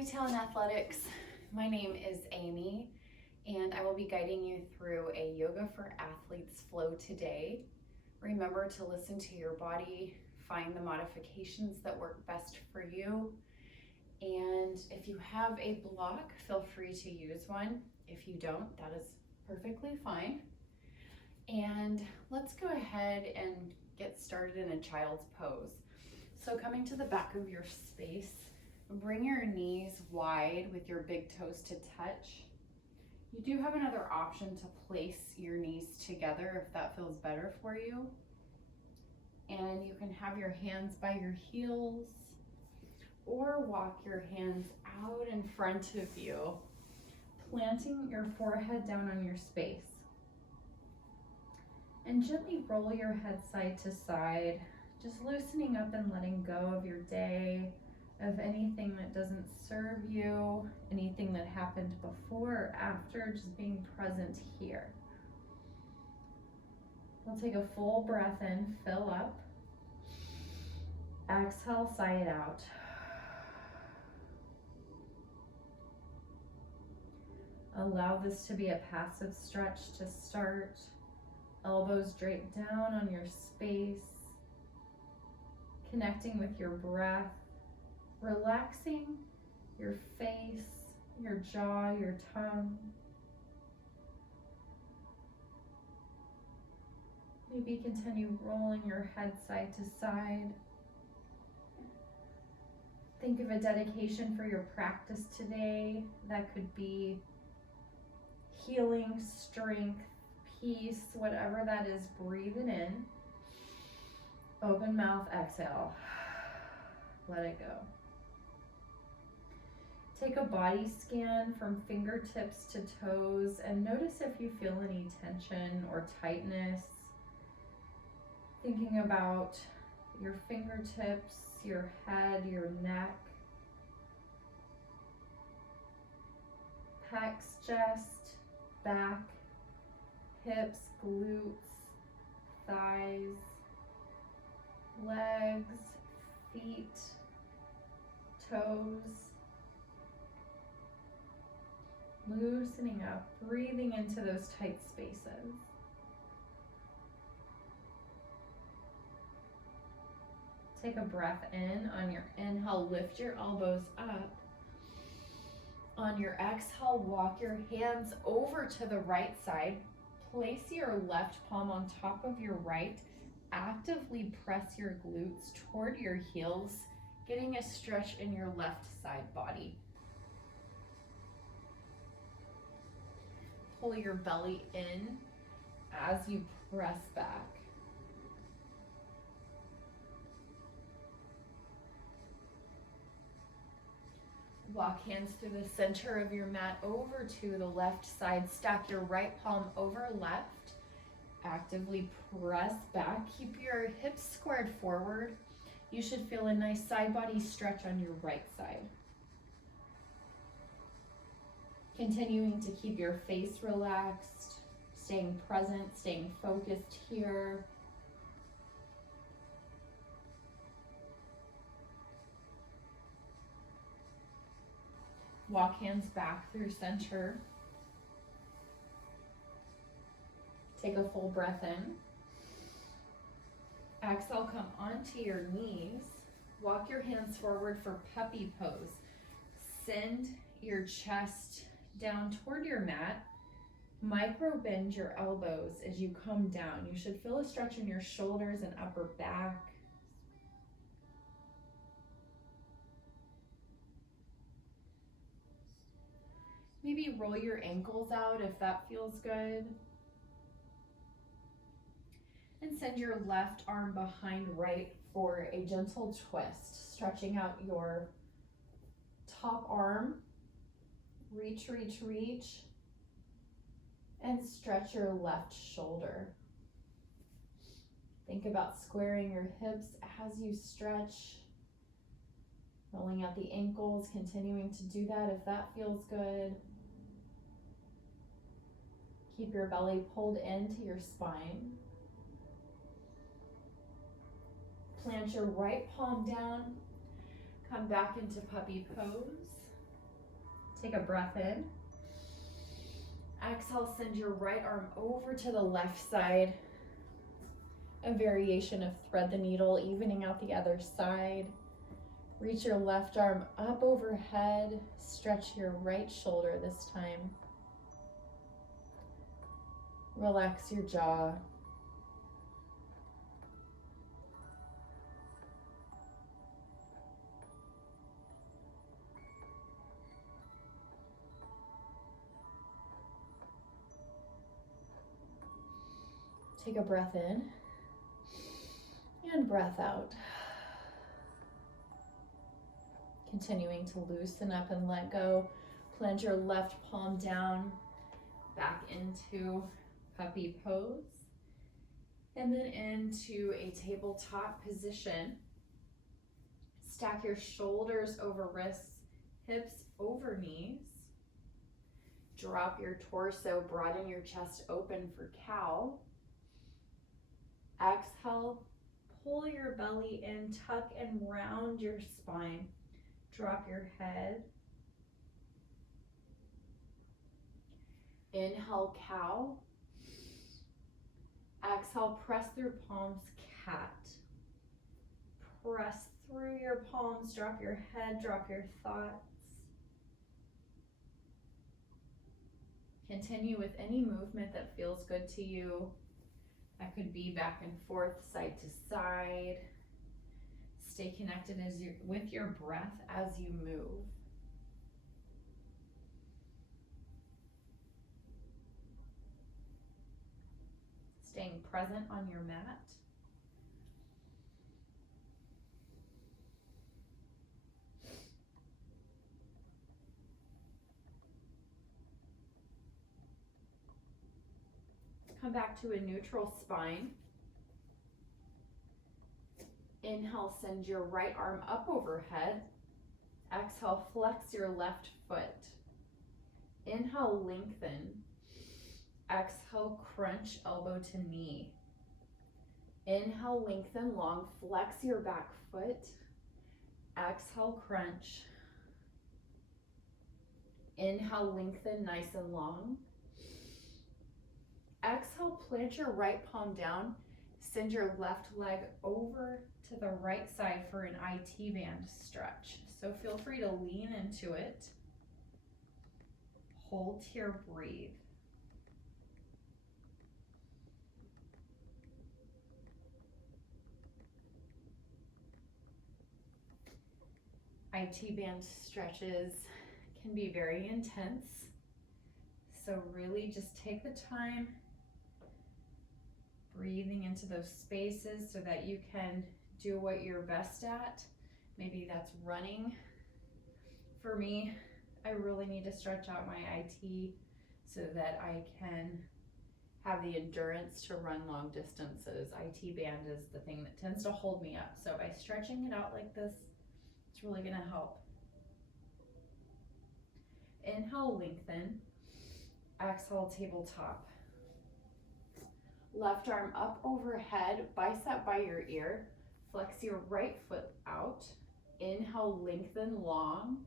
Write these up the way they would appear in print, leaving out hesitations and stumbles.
Hi Talent Athletics, my name is Amy and I will be guiding you through a Yoga for Athletes flow today. Remember to listen to your body, find the modifications that work best for you, and if you have a block, feel free to use one. If you don't, that is perfectly fine. And let's go ahead and get started in a child's pose. So coming to the back of your space, bring your knees wide with your big toes to touch. You do have another option to place your knees together if that feels better for you. And you can have your hands by your heels or walk your hands out in front of you, planting your forehead down on your space. And gently roll your head side to side, just loosening up and letting go of your day, of anything that doesn't serve you, anything that happened before or after, just being present here. We'll take a full breath in, fill up. Exhale, sigh it out. Allow this to be a passive stretch to start. Elbows draped down on your space, connecting with your breath, relaxing your face, your jaw, your tongue. Maybe continue rolling your head side to side. Think of a dedication for your practice today. That could be healing, strength, peace, whatever that is. Breathe it in. Open mouth, exhale. Let it go. Take a body scan from fingertips to toes and notice if you feel any tension or tightness. Thinking about your fingertips, your head, your neck, pecs, chest, back, hips, glutes, thighs, legs, feet, toes. Loosening up, breathing into those tight spaces. Take a breath in. On your inhale, lift your elbows up. On your exhale, walk your hands over to the right side. Place your left palm on top of your right. Actively press your glutes toward your heels, getting a stretch in your left side body. Pull your belly in as you press back. Walk hands through the center of your mat over to the left side. Stack your right palm over left. Actively press back. Keep your hips squared forward. You should feel a nice side body stretch on your right side. Continuing to keep your face relaxed, staying present, staying focused here. Walk hands back through center. Take a full breath in. Exhale, come onto your knees. Walk your hands forward for puppy pose. Send your chest down toward your mat. Micro bend your elbows as you come down. You should feel a stretch in your shoulders and upper back. Maybe roll your ankles out if that feels good. And send your left arm behind right for a gentle twist, stretching out your top arm. Reach, reach, reach. And stretch your left shoulder. Think about squaring your hips as you stretch. Rolling out the ankles, continuing to do that if that feels good. Keep your belly pulled into your spine. Plant your right palm down. Come back into puppy pose. Take a breath in. Exhale, send your right arm over to the left side. A variation of thread the needle, evening out the other side. Reach your left arm up overhead. Stretch your right shoulder this time. Relax your jaw. Take a breath in and breath out. Continuing to loosen up and let go. Plant your left palm down, back into puppy pose, and then into a tabletop position. Stack your shoulders over wrists, hips over knees. Drop your torso, broaden your chest open for cow. Exhale, pull your belly in, tuck and round your spine. Drop your head. Inhale, cow. Exhale, press through palms, cat. Press through your palms, drop your head, drop your thoughts. Continue with any movement that feels good to you. That could be back and forth, side to side. Stay connected with your breath as you move. Staying present on your mat. Come back to a neutral spine. Inhale, send your right arm up overhead. Exhale, flex your left foot. Inhale, lengthen. Exhale, crunch elbow to knee. Inhale, lengthen long, flex your back foot. Exhale, crunch. Inhale, lengthen nice and long. Exhale, plant your right palm down. Send your left leg over to the right side for an IT band stretch. So feel free to lean into it. Hold here, breathe. IT band stretches can be very intense. So really just take the time, breathing into those spaces so that you can do what you're best at. Maybe that's running. For me, I really need to stretch out my IT so that I can have the endurance to run long distances. IT band is the thing that tends to hold me up. So by stretching it out like this, it's really gonna help. Inhale, lengthen. Exhale, tabletop. Left arm up overhead, bicep by your ear. Flex your right foot out. Inhale, lengthen long.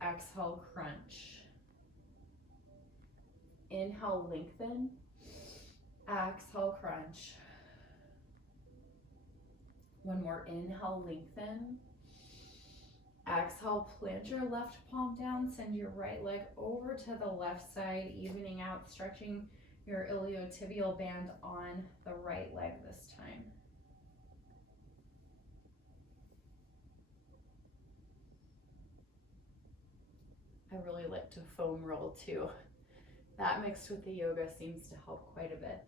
Exhale, crunch. Inhale, lengthen. Exhale, crunch. One more, inhale, lengthen. Exhale, plant your left palm down, send your right leg over to the left side, evening out, stretching your iliotibial band on the right leg this time. I really like to foam roll too. That mixed with the yoga seems to help quite a bit.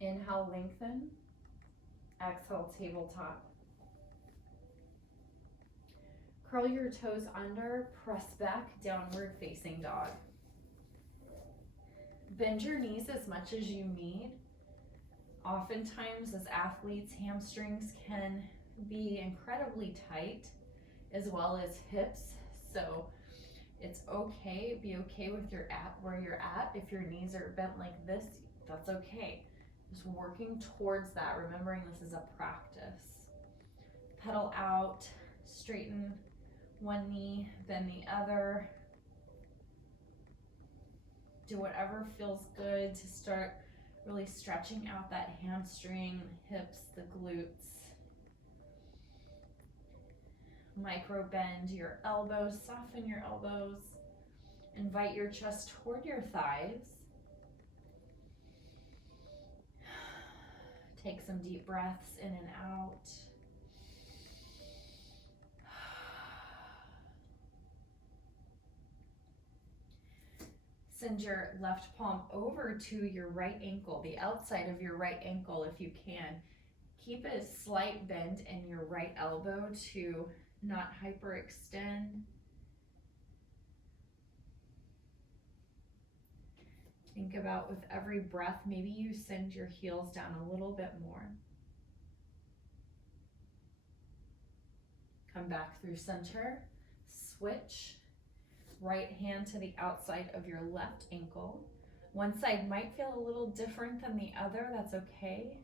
Inhale, lengthen. Exhale, tabletop. Curl your toes under, press back, downward facing dog. Bend your knees as much as you need. Oftentimes as athletes, hamstrings can be incredibly tight, as well as hips. So it's okay, be okay with where you're at. If your knees are bent like this, that's okay. Just working towards that, remembering this is a practice. Pedal out, straighten one knee, bend the other. Do whatever feels good to start really stretching out that hamstring, hips, the glutes. Micro bend your elbows, soften your elbows. Invite your chest toward your thighs. Take some deep breaths in and out. Send your left palm over to your right ankle, the outside of your right ankle if you can. Keep a slight bend in your right elbow to not hyperextend. Think about with every breath, maybe you send your heels down a little bit more. Come back through center, switch. Right hand to the outside of your left ankle. One side might feel a little different than the other, that's okay.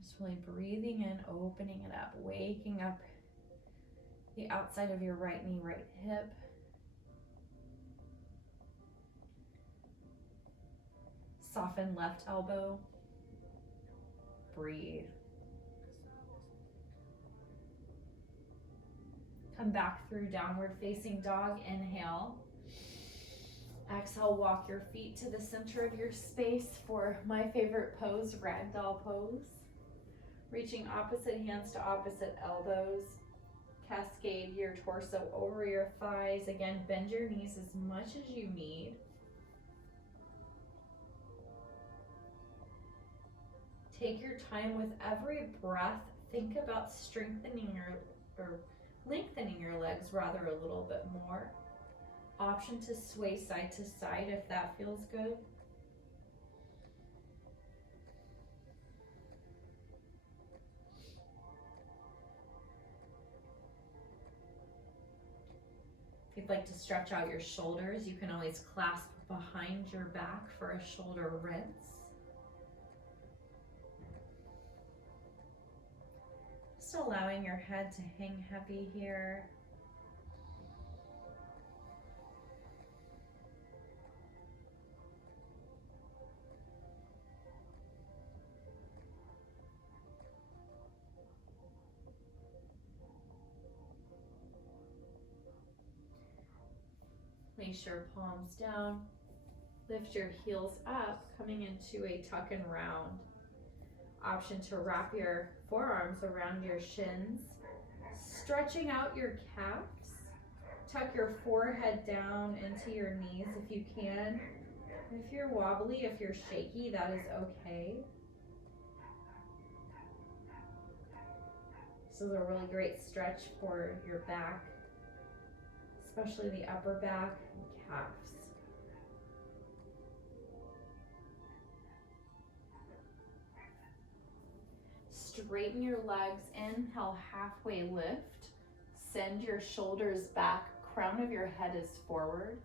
Just really breathing in, opening it up, waking up the outside of your right knee, right hip. Soften left elbow. Breathe. Come back through downward facing dog, inhale. Exhale, walk your feet to the center of your space for my favorite pose, ragdoll pose. Reaching opposite hands to opposite elbows. Cascade your torso over your thighs. Again, bend your knees as much as you need. Take your time with every breath. Think about strengthening or lengthening your legs rather a little bit more. Option to sway side to side if that feels good. If you'd like to stretch out your shoulders, you can always clasp behind your back for a shoulder rinse. Just allowing your head to hang heavy here. Place your palms down. Lift your heels up, coming into a tuck and round. Option to wrap your forearms around your shins, stretching out your calves. Tuck your forehead down into your knees if you can. If you're wobbly, if you're shaky, that is okay. This is a really great stretch for your back, especially the upper back and calves. Straighten your legs, inhale, halfway lift. Send your shoulders back, crown of your head is forward.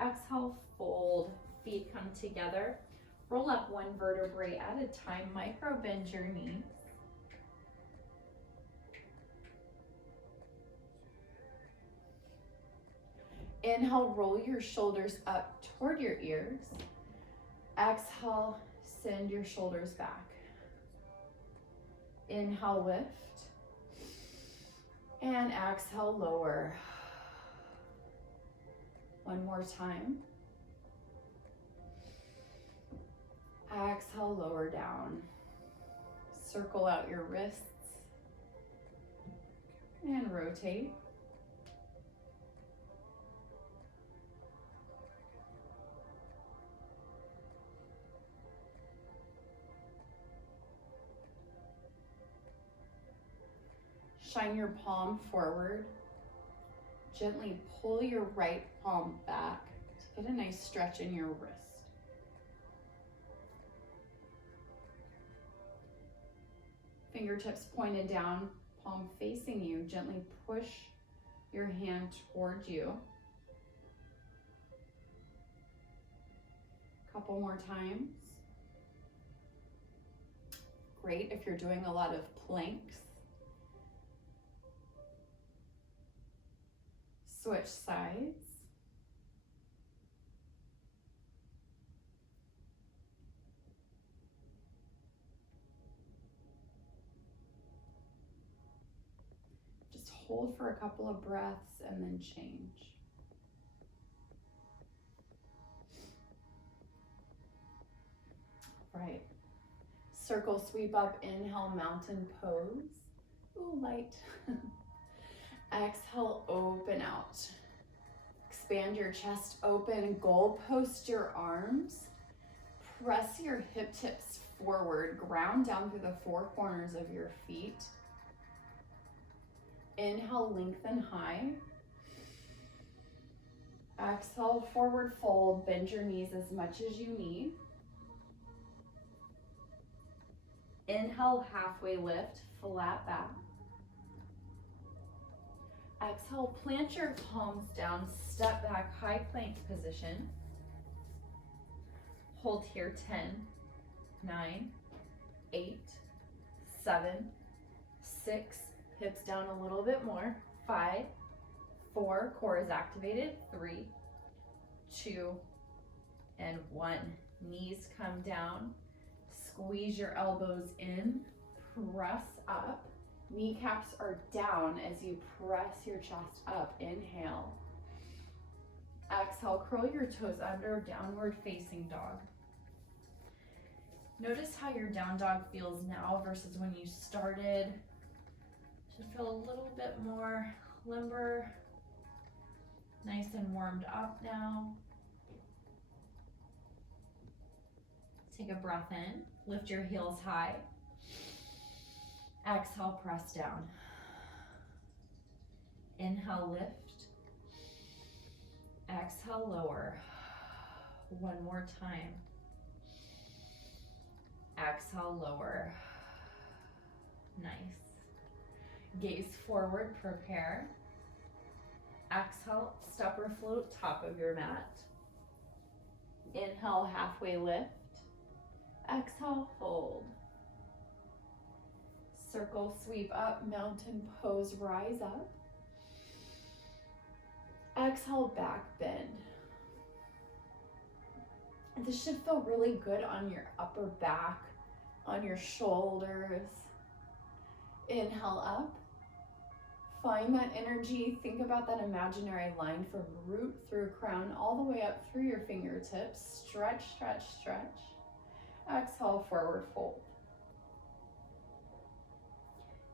Exhale, fold, feet come together. Roll up one vertebrae at a time, micro bend your knees. Inhale, roll your shoulders up toward your ears. Exhale, send your shoulders back. Inhale, lift. And exhale, lower. One more time. Exhale, lower down. Circle out your wrists. And rotate. Shine your palm forward. Gently pull your right palm back to get a nice stretch in your wrist. Fingertips pointed down, palm facing you. Gently push your hand toward you. Couple more times. Great if you're doing a lot of planks. Switch sides. Just hold for a couple of breaths and then change. Right. Circle sweep up, inhale, mountain pose. Ooh, light. Exhale, open out. Expand your chest open, goal post your arms. Press your hip tips forward, ground down through the four corners of your feet. Inhale, lengthen high. Exhale, forward fold, bend your knees as much as you need. Inhale, halfway lift, flat back. Exhale, plant your palms down, step back, high plank position. Hold here, 10, 9, 8, 7, 6, hips down a little bit more, 5, 4, core is activated, 3, 2, and 1. Knees come down, squeeze your elbows in, press up. Kneecaps are down as you press your chest up. Inhale. Exhale, curl your toes under, downward facing dog. Notice how your down dog feels now versus when you started. Should feel a little bit more limber, nice and warmed up now. Take a breath in, lift your heels high. Exhale, press down. Inhale, lift. Exhale, lower. One more time. Exhale, lower. Nice. Gaze forward, prepare. Exhale, step or float, top of your mat. Inhale, halfway lift. Exhale, fold. Circle, sweep up, mountain pose, rise up. Exhale, back bend. This should feel really good on your upper back, on your shoulders. Inhale up. Find that energy. Think about that imaginary line from root through crown all the way up through your fingertips. Stretch, stretch, stretch. Exhale, forward fold.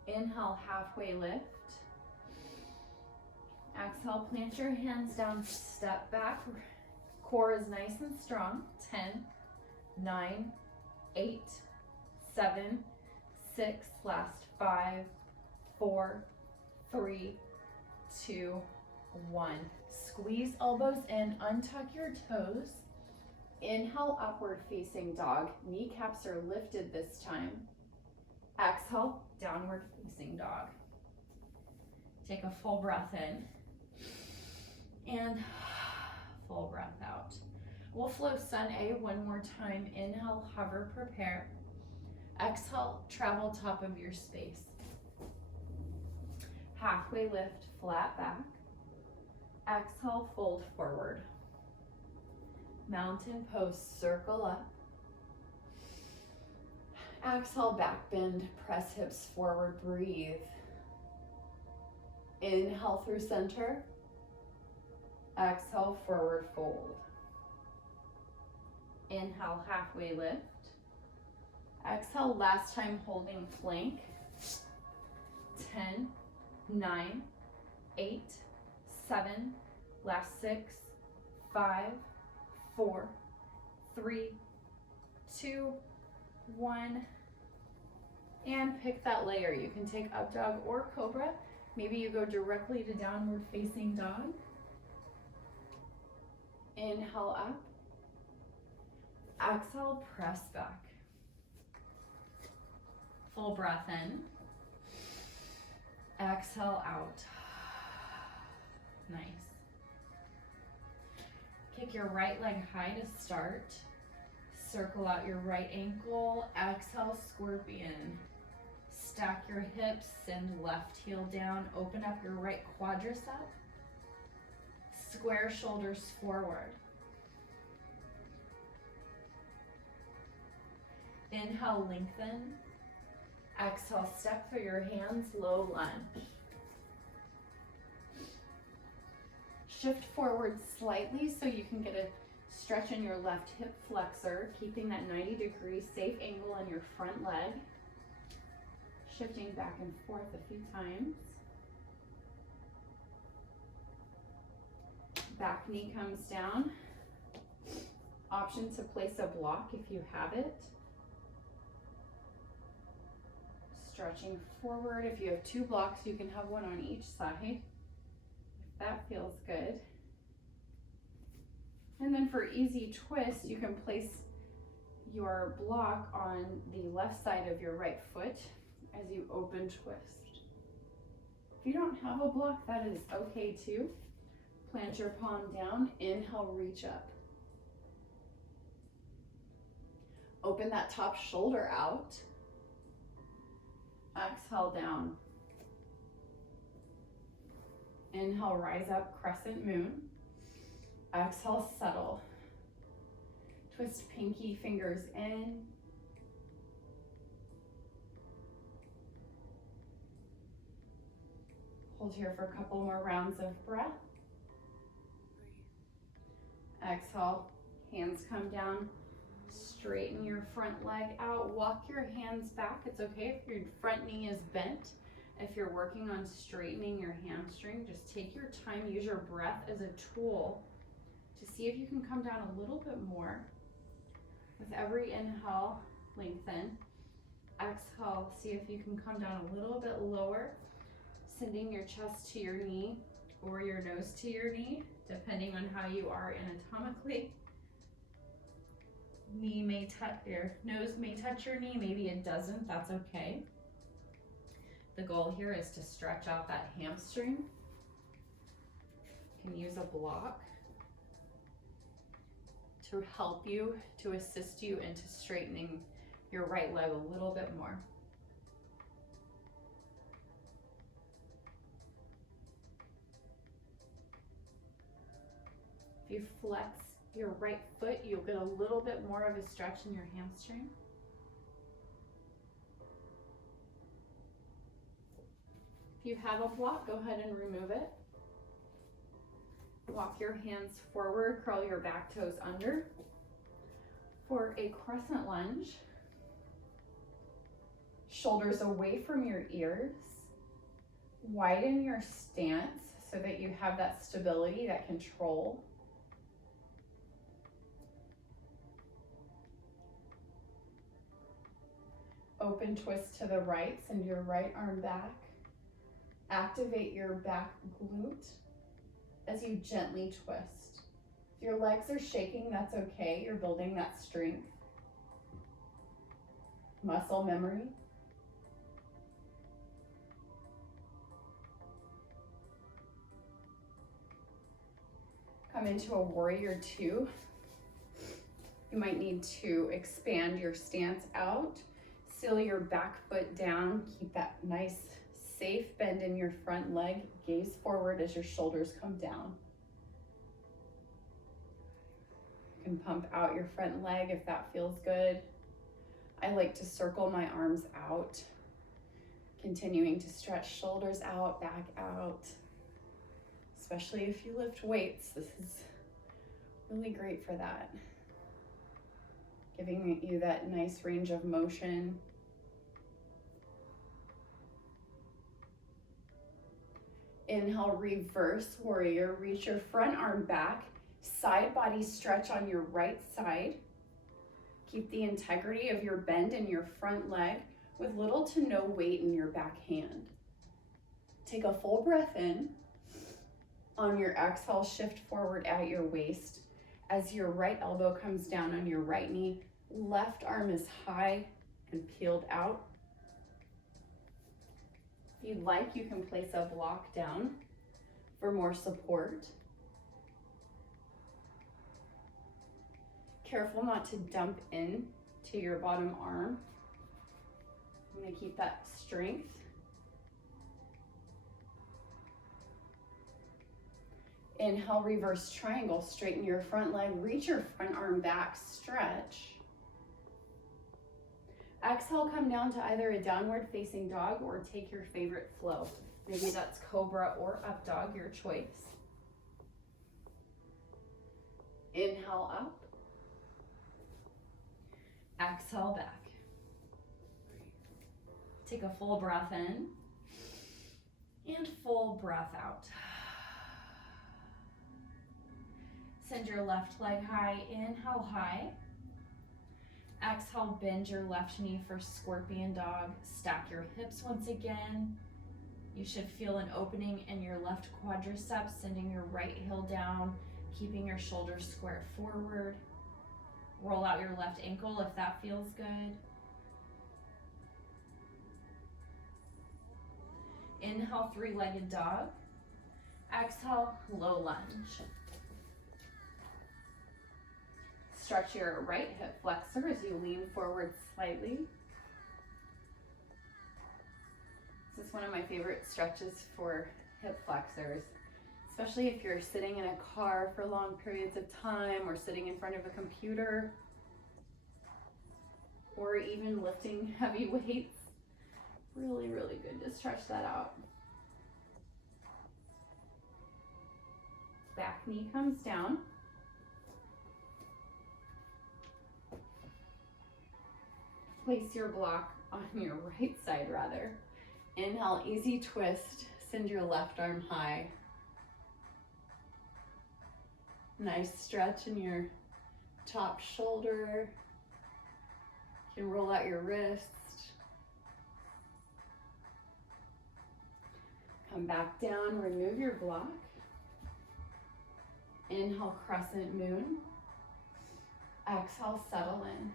Inhale, halfway lift. Exhale, plant your hands down, step back. Core is nice and strong. 10, 9, 8, 7, 6, last 5, 4, 3, 2, 1. Squeeze elbows in, untuck your toes. Inhale, upward facing dog. Kneecaps are lifted this time. Exhale, downward facing dog. Take a full breath in and full breath out. We'll flow Sun A one more time. Inhale, hover, prepare. Exhale, travel top of your space. Halfway lift, flat back. Exhale, fold forward. Mountain pose, circle up. Exhale, back bend, press hips forward, breathe. Inhale through center. Exhale, forward fold. Inhale, halfway lift. Exhale, last time holding plank. 10, 9, 8, 7, last 6, 5, 4, 3, 2, 1. And pick that layer. You can take up dog or cobra. Maybe you go directly to downward facing dog. Inhale up. Exhale, press back. Full breath in. Exhale out. Nice. Kick your right leg high to start. Circle out your right ankle. Exhale, scorpion. Stack your hips, send left heel down. Open up your right quadricep. Square shoulders forward. Inhale, lengthen. Exhale, step through your hands, low lunge. Shift forward slightly so you can get a stretch in your left hip flexor, keeping that 90-degree safe angle in your front leg. Shifting back and forth a few times. Back knee comes down. Option to place a block if you have it. Stretching forward. If you have two blocks, you can have one on each side, if that feels good. And then for easy twist, you can place your block on the left side of your right foot as you open twist. If you don't have a block, that is okay too. Plant your palm down, inhale, reach up. Open that top shoulder out. Exhale, down. Inhale, rise up, crescent moon. Exhale, settle. Twist pinky fingers in. Hold here for a couple more rounds of breath. Exhale, hands come down. Straighten your front leg out. Walk your hands back. It's okay if your front knee is bent. If you're working on straightening your hamstring, just take your time. Use your breath as a tool to see if you can come down a little bit more. With every inhale, lengthen. Exhale, see if you can come down a little bit lower, sending your chest to your knee or your nose to your knee, depending on how you are anatomically. Your nose may touch your knee, maybe it doesn't, that's okay. The goal here is to stretch out that hamstring. You can use a block to help you, to assist you into straightening your right leg a little bit more. If you flex your right foot, you'll get a little bit more of a stretch in your hamstring. If you have a block, go ahead and remove it. Walk your hands forward, curl your back toes under. For a crescent lunge, shoulders away from your ears. Widen your stance so that you have that stability, that control. Open twist to the right, send your right arm back. Activate your back glute as you gently twist. If your legs are shaking, that's okay. You're building that strength. Muscle memory. Come into a warrior two. You might need to expand your stance out. Seal your back foot down. Keep that nice, safe bend in your front leg. Gaze forward as your shoulders come down. You can pump out your front leg if that feels good. I like to circle my arms out, continuing to stretch shoulders out, back out. Especially if you lift weights, this is really great for that. Giving you that nice range of motion. Inhale, reverse warrior. Reach your front arm back. Side body stretch on your right side. Keep the integrity of your bend in your front leg with little to no weight in your back hand. Take a full breath in. On your exhale, shift forward at your waist. As your right elbow comes down on your right knee, left arm is high and peeled out. If you'd like, you can place a block down for more support. Careful not to dump in to your bottom arm. I'm going to keep that strength. Inhale, reverse triangle, straighten your front leg, reach your front arm back, stretch. Exhale, come down to either a downward facing dog or take your favorite flow. Maybe that's cobra or up dog, your choice. Inhale up. Exhale back. Take a full breath in and full breath out. Send your left leg high, inhale high. Exhale, bend your left knee for scorpion dog. Stack your hips once again. You should feel an opening in your left quadriceps, sending your right heel down, keeping your shoulders square forward. Roll out your left ankle if that feels good. Inhale, three-legged dog. Exhale, low lunge. Stretch your right hip flexor as you lean forward slightly. This is one of my favorite stretches for hip flexors, especially if you're sitting in a car for long periods of time or sitting in front of a computer or even lifting heavy weights. Really, really good to stretch that out. Back knee comes down. Place your block on your right side rather. Inhale, easy twist. Send your left arm high. Nice stretch in your top shoulder. You can roll out your wrist. Come back down, remove your block. Inhale, crescent moon. Exhale, settle in.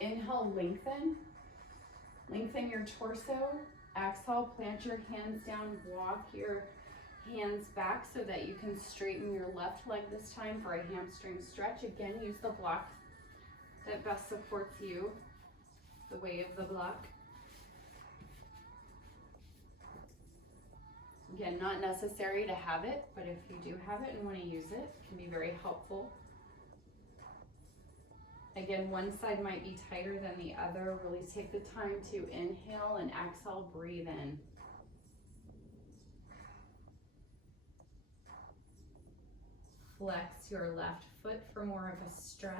Inhale, lengthen. Lengthen your torso. Exhale, plant your hands down, walk your hands back so that you can straighten your left leg this time for a hamstring stretch. Again, use the block that best supports you, the way of the block. Again, not necessary to have it, but if you do have it and want to use it, it can be very helpful. Again, one side might be tighter than the other. Really take the time to inhale and exhale, breathe in. Flex your left foot for more of a stretch.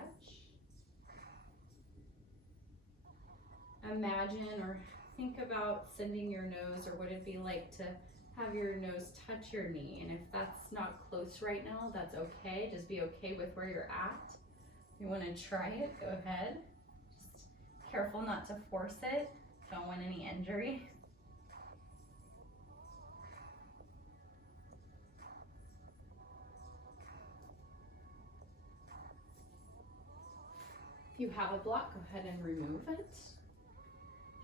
Imagine or think about sending your nose, or what it'd be like to have your nose touch your knee. And if that's not close right now, that's okay. Just be okay with where you're at. If you want to try it, go ahead. Just careful not to force it. Don't want any injury. If you have a block, go ahead and remove it.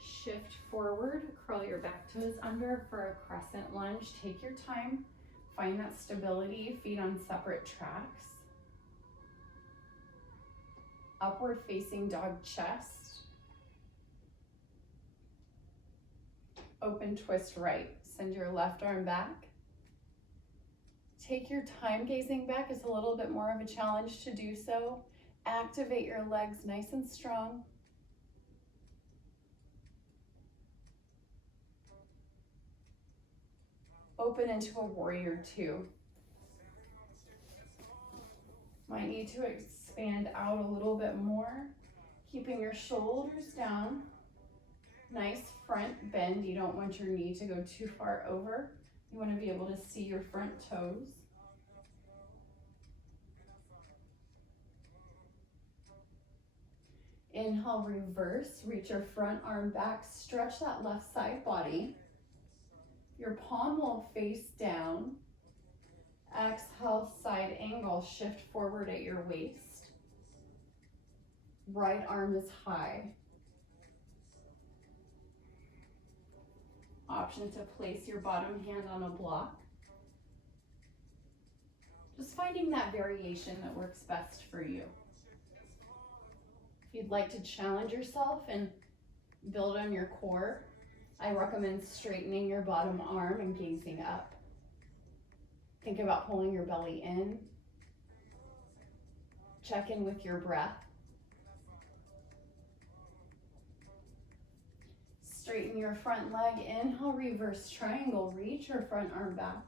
Shift forward, curl your back toes under for a crescent lunge. Take your time, find that stability, feet on separate tracks. Upward facing dog chest. Open twist right. Send your left arm back. Take your time gazing back. It's a little bit more of a challenge to do so. Activate your legs nice and strong. Open into a warrior two. Might need to expand out a little bit more, keeping your shoulders down. Nice front bend. You don't want your knee to go too far over. You want to be able to see your front toes. Inhale, reverse. Reach your front arm back. Stretch that left side body. Your palm will face down. Exhale, side angle. Shift forward at your waist. Right arm is high. Option to place your bottom hand on a block. Just finding that variation that works best for you. If you'd like to challenge yourself and build on your core, I recommend straightening your bottom arm and gazing up. Think about pulling your belly in. Check in with your breath. Straighten your front leg. Inhale, reverse triangle. Reach your front arm back.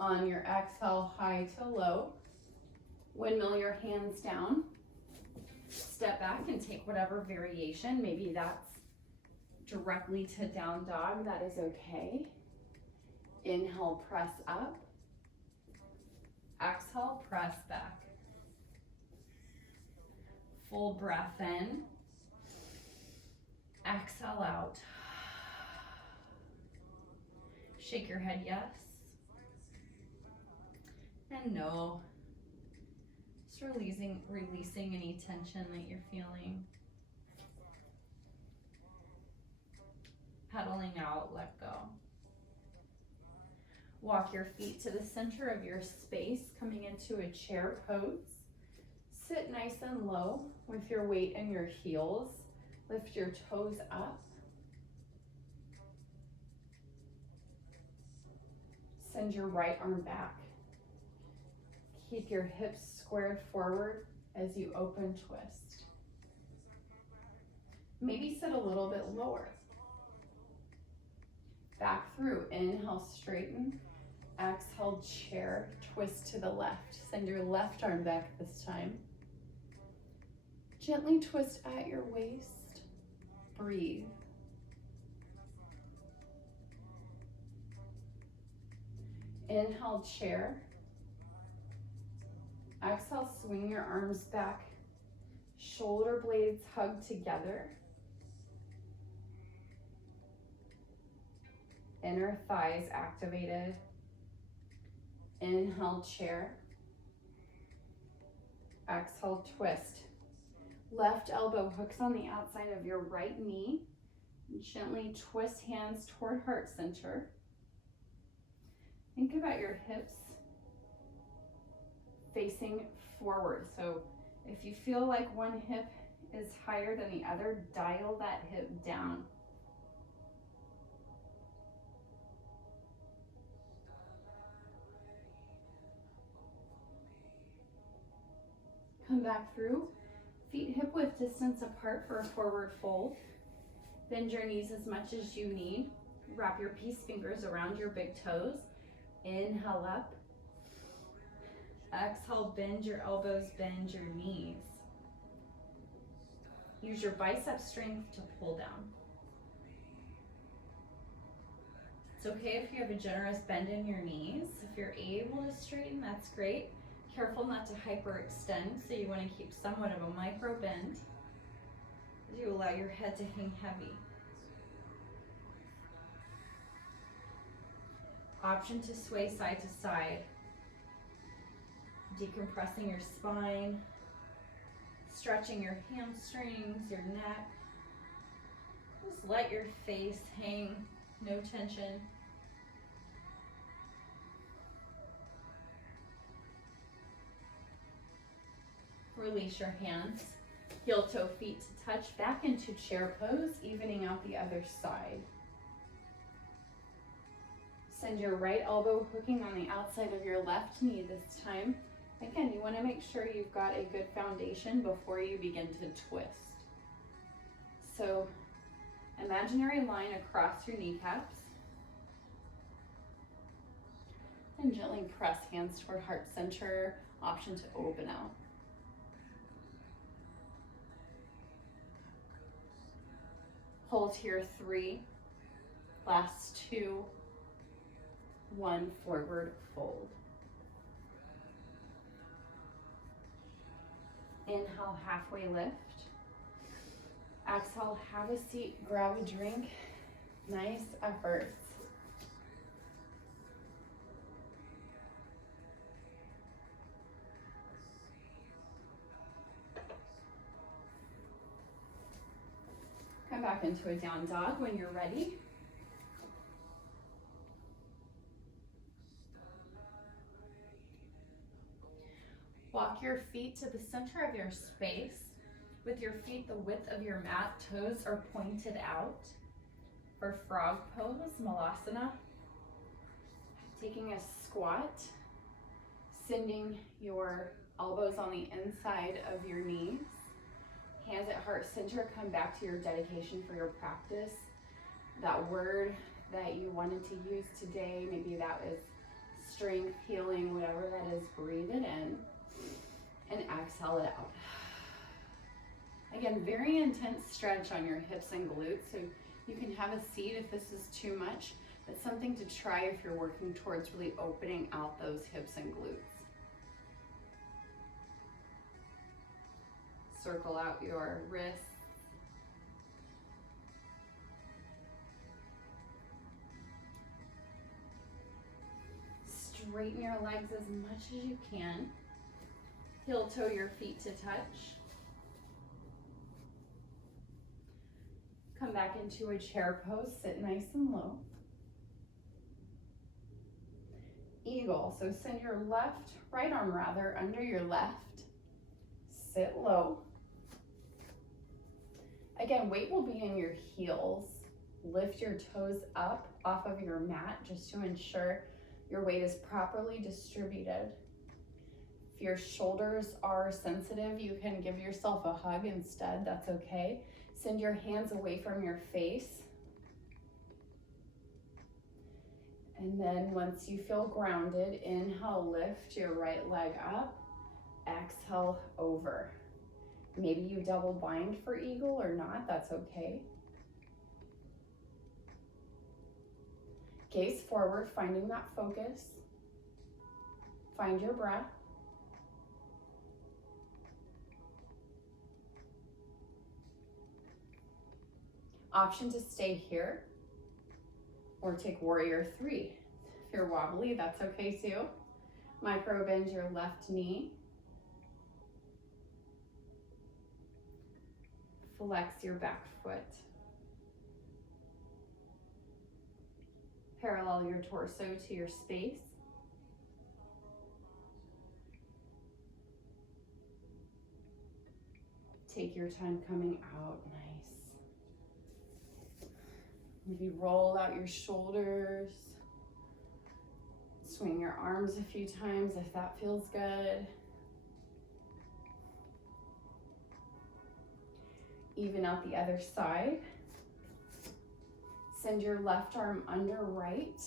On your exhale, high to low. Windmill your hands down. Step back and take whatever variation. Maybe that's directly to down dog. That is okay. Inhale, press up. Exhale, press back. Full breath in. Exhale out. Shake your head yes. And no. Just releasing any tension that you're feeling. Pedaling out, let go. Walk your feet to the center of your space, coming into a chair pose. Sit nice and low with your weight in your heels. Lift your toes up. Send your right arm back. Keep your hips squared forward as you open twist. Maybe sit a little bit lower. Back through. Inhale, straighten. Exhale, chair, twist to the left. Send your left arm back this time. Gently twist at your waist. Breathe. Inhale, chair. Exhale, swing your arms back. Shoulder blades hug together. Inner thighs activated. Inhale, chair. Exhale, twist. Left elbow hooks on the outside of your right knee. Gently twist hands toward heart center. Think about your hips facing forward. So if you feel like one hip is higher than the other, dial that hip down. Come back through. Feet hip width distance apart for a forward fold. Bend your knees as much as you need. Wrap your peace fingers around your big toes. Inhale up. Exhale, bend your elbows, bend your knees. Use your bicep strength to pull down. It's okay if you have a generous bend in your knees. If you're able to straighten, that's great. Careful not to hyperextend, so you want to keep somewhat of a micro bend as you allow your head to hang heavy. Option to sway side to side, decompressing your spine, stretching your hamstrings, your neck. Just let your face hang, no tension. Release your hands, heel toe feet to touch, back into chair pose, evening out the other side. Send your right elbow hooking on the outside of your left knee this time. Again, you want to make sure you've got a good foundation before you begin to twist. So, imaginary line across your kneecaps. And gently press hands toward heart center, option to open out. Hold here 3, last 2, 1, forward fold. Inhale, halfway lift. Exhale, have a seat, grab a drink. Nice efforts. Come back into a down dog when you're ready. Walk your feet to the center of your space With your feet the width of your mat, toes are pointed out. For frog pose, malasana, taking a squat, sending your elbows on the inside of your knees. Hands at heart center, come back to your dedication for your practice. That word that you wanted to use today, maybe that was strength, healing, whatever that is, breathe it in and exhale it out. Again, very intense stretch on your hips and glutes, so you can have a seat if this is too much, but something to try if you're working towards really opening out those hips and glutes. Circle out your wrists. Straighten your legs as much as you can. Heel toe your feet to touch. Come back into a chair pose, sit nice and low. Eagle, so send your right arm under your left. Sit low. Again, weight will be in your heels. Lift your toes up off of your mat just to ensure your weight is properly distributed. If your shoulders are sensitive, you can give yourself a hug instead, that's okay. Send your hands away from your face. And then once you feel grounded, inhale, lift your right leg up, exhale, over. Maybe you double bind for eagle or not, that's okay. Gaze forward, finding that focus. Find your breath. Option to stay here or take warrior 3. If you're wobbly, that's okay too. Micro bend your left knee. Flex your back foot. Parallel your torso to your space. Take your time coming out, nice. Maybe roll out your shoulders. Swing your arms a few times if that feels good. Even out the other side. Send your left arm under right.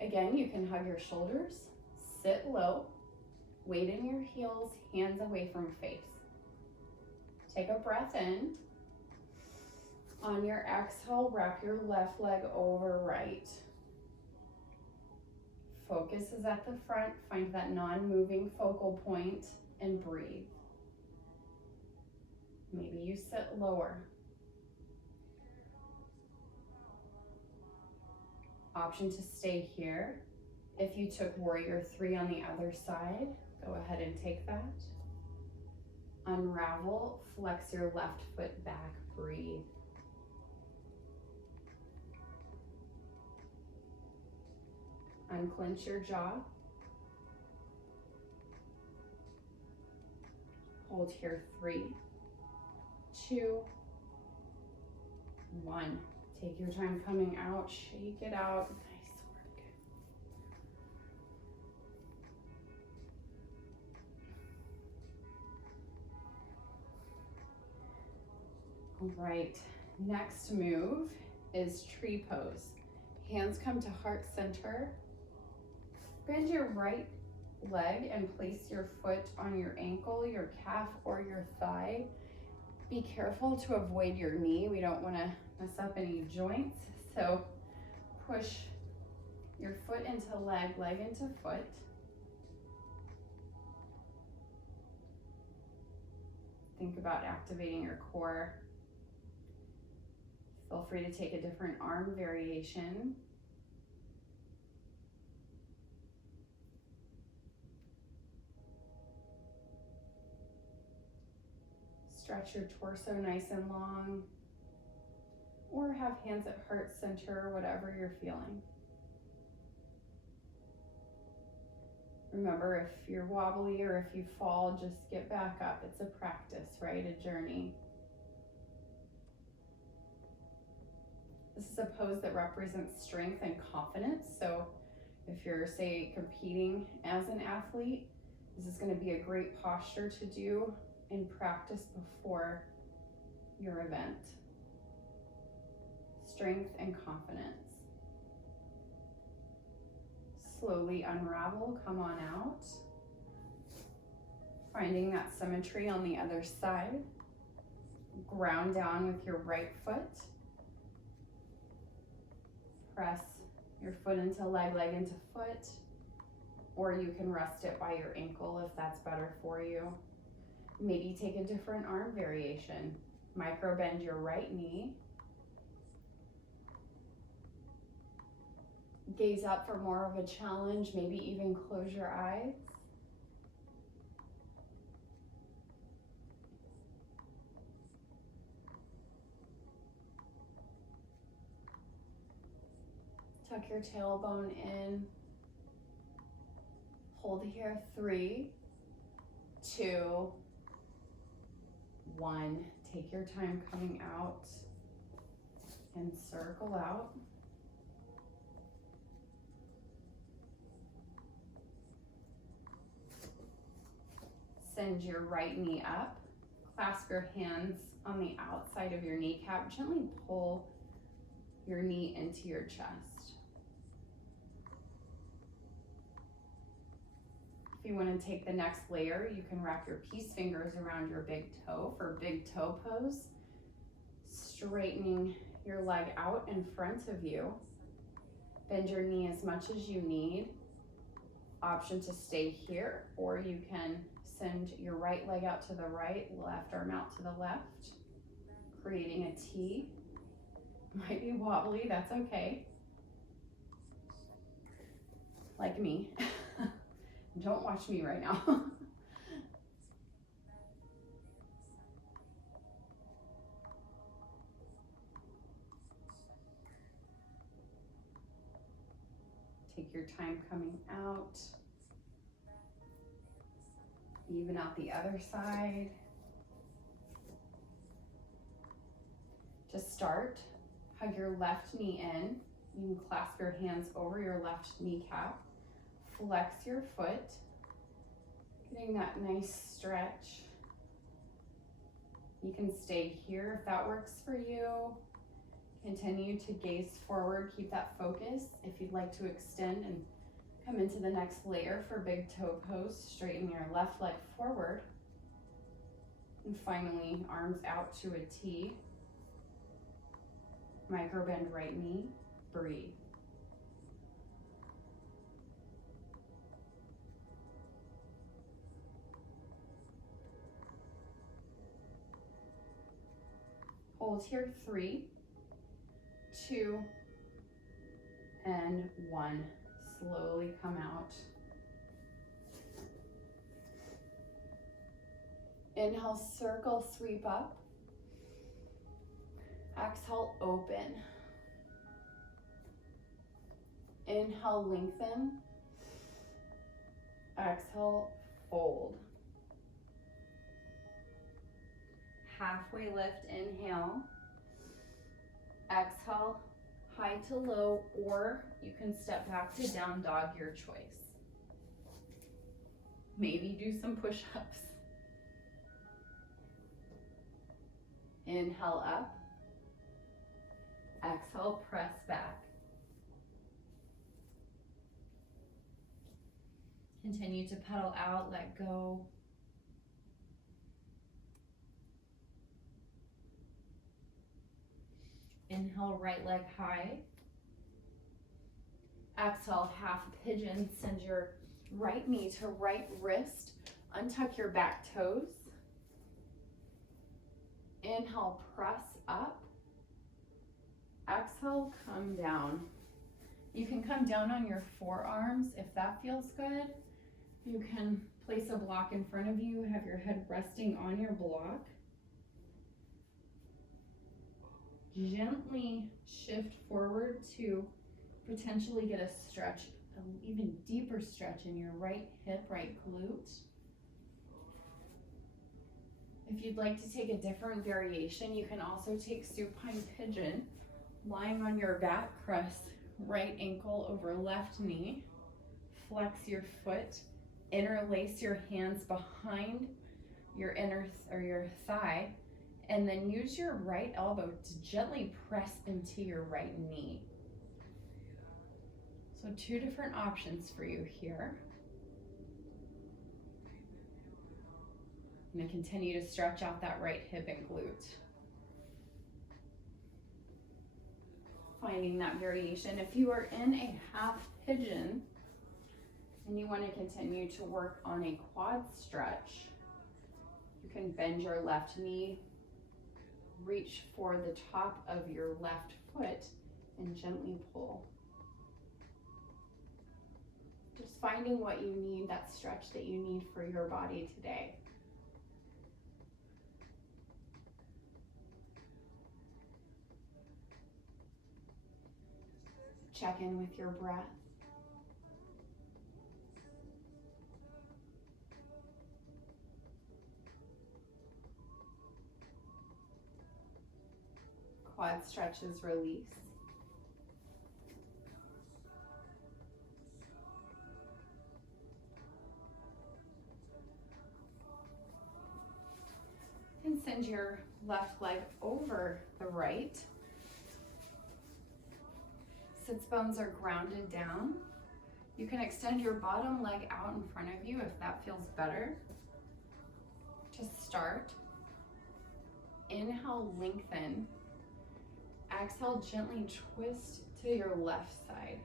Again, you can hug your shoulders. Sit low. Weight in your heels, hands away from face. Take a breath in. On your exhale, wrap your left leg over right. Focus is at the front. Find that non-moving focal point and breathe. Maybe you sit lower. Option to stay here. If you took warrior 3 on the other side, go ahead and take that. Unravel, flex your left foot back, breathe. Unclench your jaw. Hold here, 3, 2, 1. Take your time coming out, shake it out. Nice work. All right, next move is tree pose. Hands come to heart center. Bend your right leg and place your foot on your ankle, your calf, or your thigh. Be careful to avoid your knee. We don't want to mess up any joints. So push your foot into leg, leg into foot. Think about activating your core. Feel free to take a different arm variation. Stretch your torso nice and long, or have hands at heart center, whatever you're feeling. Remember, if you're wobbly or if you fall, just get back up. It's a practice, right? A journey. This is a pose that represents strength and confidence. So if you're, say, competing as an athlete, this is going to be a great posture to do in practice before your event. Strength and confidence. Slowly unravel, come on out. Finding that symmetry on the other side. Ground down with your right foot. Press your foot into leg, leg into foot, or you can rest it by your ankle if that's better for you. Maybe take a different arm variation. Micro bend your right knee. Gaze up for more of a challenge, maybe even close your eyes. Tuck your tailbone in. Hold here, 3, 2, 1. Take your time coming out and circle out. Send your right knee up. Clasp your hands on the outside of your kneecap. Gently pull your knee into your chest. If you want to take the next layer, you can wrap your peace fingers around your big toe for big toe pose. Straightening your leg out in front of you. Bend your knee as much as you need. Option to stay here, or you can send your right leg out to the right, left arm out to the left, creating a T. Might be wobbly, that's okay. Like me. Don't watch me right now. Take your time coming out. Even out the other side. To start, hug your left knee in. You can clasp your hands over your left kneecap. Flex your foot, getting that nice stretch. You can stay here if that works for you. Continue to gaze forward, keep that focus. If you'd like to extend and come into the next layer for big toe pose, straighten your left leg forward. And finally, arms out to a T. Micro bend right knee, breathe. Hold here, 3, 2, and 1. Slowly come out. Inhale, circle, sweep up. Exhale, open. Inhale, lengthen. Exhale, fold. Halfway lift, inhale. Exhale, high to low, or you can step back to down dog, your choice. Maybe do some push-ups. Inhale up. Exhale, press back. Continue to pedal out, let go. Inhale, right leg high. Exhale, half pigeon. Send your right knee to right wrist. Untuck your back toes. Inhale, press up. Exhale, come down. You can come down on your forearms if that feels good. You can place a block in front of you, have your head resting on your block. Gently shift forward to potentially get a stretch an even deeper stretch in your right hip, right glute. If you'd like to take a different variation, you can also take supine pigeon, lying on your back, press right ankle over left knee, flex your foot, interlace your hands behind your your thigh, and then use your right elbow to gently press into your right knee. So 2 different options for you here. I'm going to continue to stretch out that right hip and glute. Finding that variation. If you are in a half pigeon and you want to continue to work on a quad stretch, you can bend your left knee, reach for the top of your left foot, and gently pull. Just finding what you need, that stretch that you need for your body today. Check in with your breath. Quad stretches, release. And send your left leg over the right. Sits bones are grounded down. You can extend your bottom leg out in front of you if that feels better. To start, inhale, lengthen. Exhale, gently twist to your left side.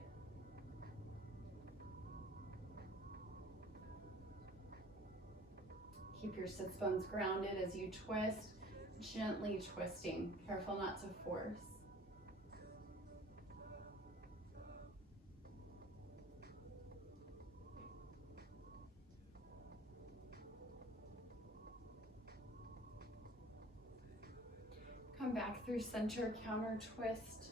Keep your sits bones grounded as you twist, gently twisting. Careful not to force. Come back through center, counter twist.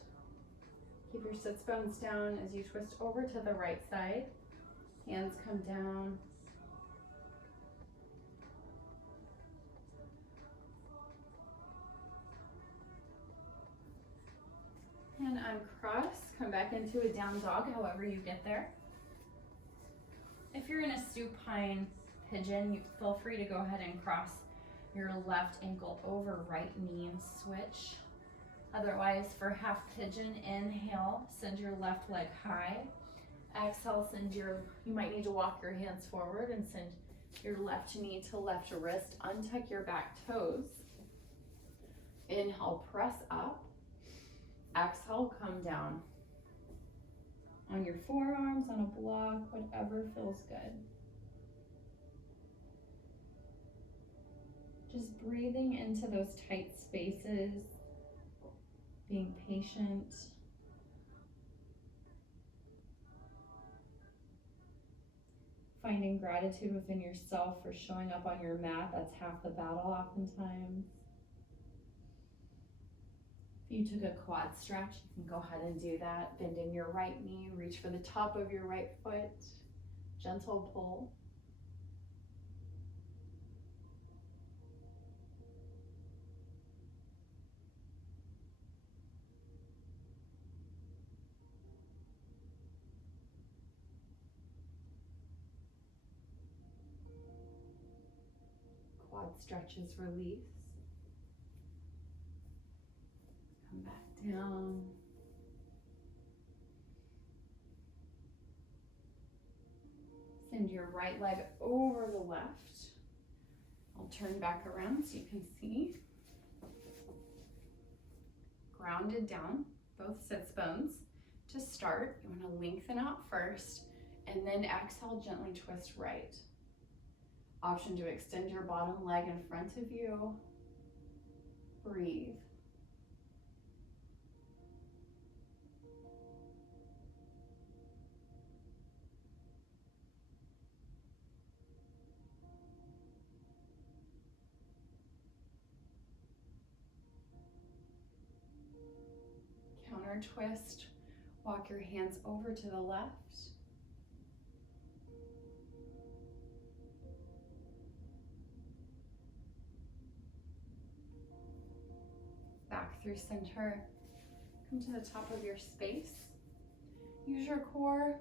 Keep your sits bones down as you twist over to the right side. Hands come down. And uncross, come back into a down dog, however you get there. If you're in a supine pigeon, you feel free to go ahead and cross your left ankle over right knee and switch. Otherwise, for half pigeon, inhale, send your left leg high. Exhale, you might need to walk your hands forward and send your left knee to left wrist. Untuck your back toes. Inhale, press up. Exhale, come down. On your forearms, on a block, whatever feels good. Just breathing into those tight spaces, being patient. Finding gratitude within yourself for showing up on your mat. That's half the battle oftentimes. If you took a quad stretch, you can go ahead and do that. Bend in your right knee, reach for the top of your right foot, gentle pull. Quad stretches, release. Come back down. Send your right leg over the left. I'll turn back around so you can see. Grounded down, both sits bones. To start, you want to lengthen out first, and then exhale, gently twist right. Option to extend your bottom leg in front of you. Breathe. Counter twist. Walk your hands over to the left. through center. Come to the top of your space. Use your core.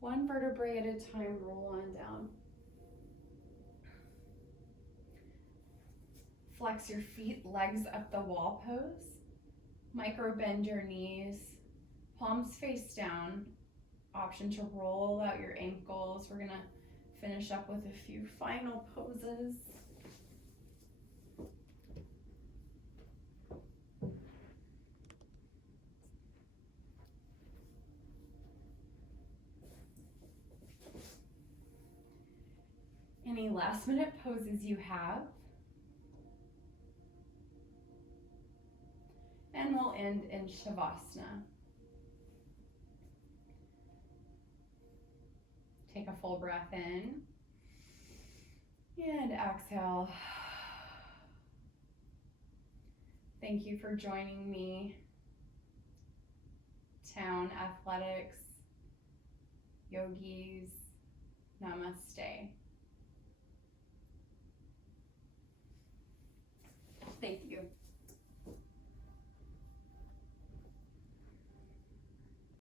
One vertebrae at a time, roll on down. Flex your feet, legs up the wall pose. Micro bend your knees, palms face down. Option to roll out your ankles. We're gonna finish up with a few final poses. Any last minute poses you have. And we'll end in Shavasana. Take a full breath in and exhale. Thank you for joining me. Town Athletics, yogis, namaste.